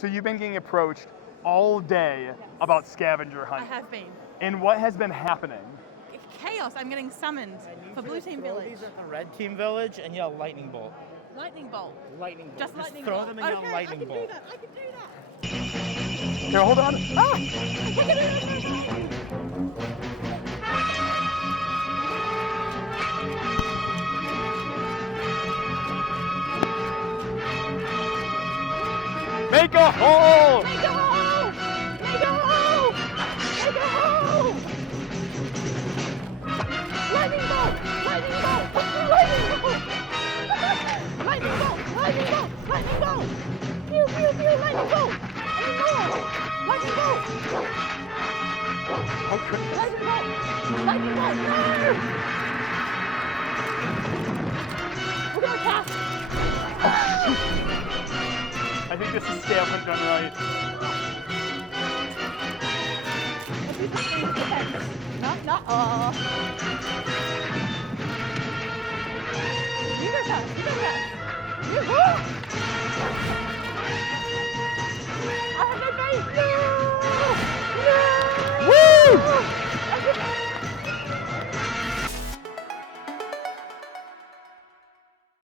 So you've been getting approached all day about scavenger I hunt. have been. And what has been happening? Chaos. I'm getting summoned for Blue Team Village. These at the Red Team Village and yell lightning bolt. Lightning bolt. Lightning bolt. Just lightning throw bolt. them and yell Okay, lightning I can bolt. do that. I can do that. Here, hold on. Ah! Make a hole! Make a hole! Make a hole! Make a hole! Lightning bolt! Lightning bolt! Lightning bolt! Lightning bolt! Lightning bolt! Lightning bolt! Pew pew pew! Lightning bolt! Any more? Lightning bolt! Oh, goodness. Lightning bolt! Lightning bolt! No! We're gonna cast. I think this is Scavenger done right. Let's do something. Okay. No, no.